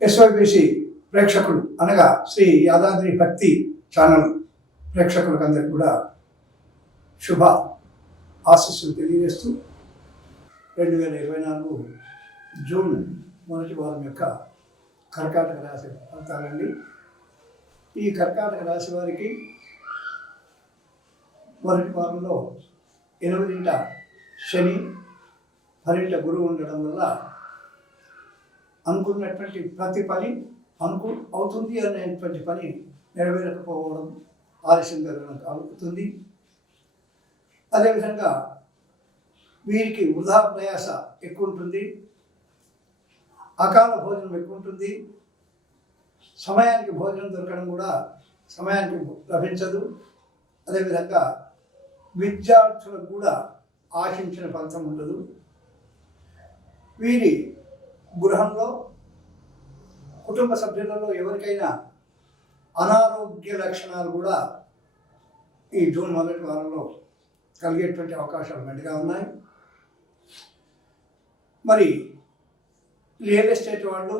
ఎస్వైబిసి ప్రేక్షకులు అనగా శ్రీ యాదాద్రి భక్తి ఛానల్ ప్రేక్షకులకు అందరికీ కూడా శుభ ఆశీస్సులు తెలియజేస్తూ రెండు వేల ఇరవై నాలుగు జూన్ మొదటి వారం యొక్క కర్కాటక రాశి ఫలితాలండి ఈ కర్కాటక రాశి వారికి మొదటి వారంలో ఎనిమిదింట శని పన్నెండు గురువు ఉండడం వల్ల అనుకున్నటువంటి ప్రతి పని అనుకు అవుతుంది అనేటువంటి పని నెరవేరకపోవడం ఆలస్యం జరగడం అవుతుంది అదేవిధంగా వీరికి వృధా ప్రయాస ఎక్కువ ఉంటుంది అకాల భోజనం ఎక్కువ ఉంటుంది సమయానికి భోజనం దొరకడం కూడా సమయానికి లభించదు. అదేవిధంగా విద్యార్థులకు కూడా ఆశించిన ఫలితం ఉండదు. వీరి గృహంలో కుటుంబ సభ్యులలో ఎవరికైనా అనారోగ్య లక్షణాలు కూడా ఈ జూన్ మొదటి వారంలో కలిగేటువంటి అవకాశాలు మెండుగా ఉన్నాయి. మరి రియల్ ఎస్టేట్ వాళ్ళు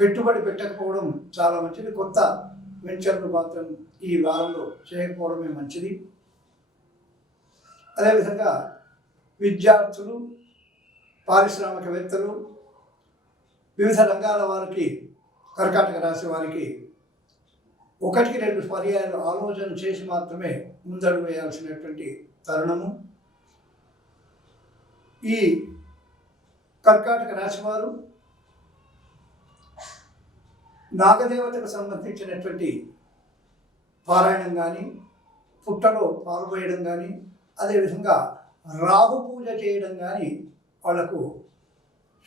పెట్టుబడి పెట్టకపోవడం చాలా మంచిది. కొత్త వెంచర్లు మాత్రం ఈ వారంలో చేయకపోవడమే మంచిది. అదేవిధంగా విద్యార్థులు పారిశ్రామికవేత్తలు వివిధ రంగాల వారికి కర్కాటక రాశి వారికి ఒకటికి రెండు పర్యాయాలు ఆలోచన చేసి మాత్రమే ముందడుగు వేయాల్సినటువంటి తరుణము. ఈ కర్కాటక రాశి వారు నాగదేవతకు సంబంధించినటువంటి పారాయణం కానీ పుట్టలో పాల్పోయడం కానీ అదేవిధంగా రాహు పూజ చేయడం కానీ వాళ్ళకు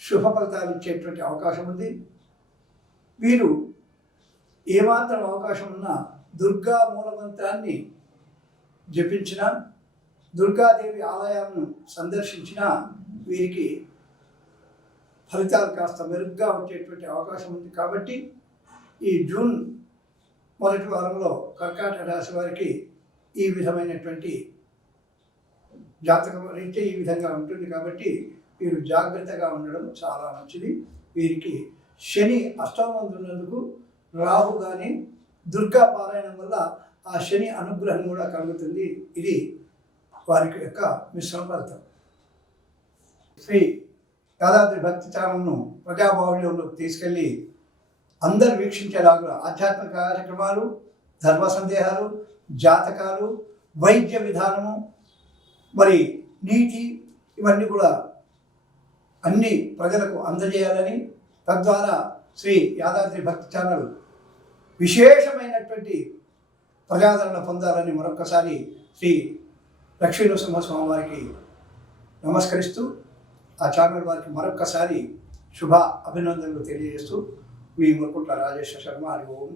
శుభ ఫలితాలు ఇచ్చేటువంటి అవకాశం ఉంది. వీరు ఏమాత్రం అవకాశం ఉన్నా దుర్గా మూలమంత్రాన్ని జపించిన దుర్గాదేవి ఆలయాలను సందర్శించిన వీరికి ఫలితాలు కాస్త మెరుగ్గా వచ్చేటువంటి అవకాశం ఉంది. కాబట్టి ఈ జూన్ మొదటి వారంలో కర్కాటక రాశి వారికి ఈ విధమైనటువంటి జాతకం రీత్యా ఈ విధంగా ఉంటుంది. కాబట్టి వీరు జాగ్రత్తగా ఉండడం చాలా మంచిది. వీరికి శని అష్టమంది ఉన్నందుకు రాహు కానీ దుర్గా పారాయణం వల్ల ఆ శని అనుగ్రహం కూడా కలుగుతుంది. ఇది వారికి యొక్క మిశ్రమ ఫలితం. శ్రీ యాదాద్రి భక్తి ఛానల్ను ప్రజాబాహుళ్యంలోకి తీసుకెళ్ళి అందరు వీక్షించేలాగా ఆధ్యాత్మిక కార్యక్రమాలు ధర్మ సందేహాలు జాతకాలు వైద్య విధానము మరి నీతి ఇవన్నీ కూడా అన్ని ప్రజలకు అందజేయాలని తద్వారా శ్రీ యాదాద్రి భక్తి ఛానల్ విశేషమైనటువంటి ప్రజాదరణ పొందాలని మరొకసారి శ్రీ లక్ష్మీ నరసింహస్వామి వారికి నమస్కరిస్తూ ఆ ఛానల్ వారికి మరొక్కసారి శుభ అభినందనలు తెలియజేస్తూ మీ మురుకుంట్ల రాజేశ్వర శర్మ హరి ఓం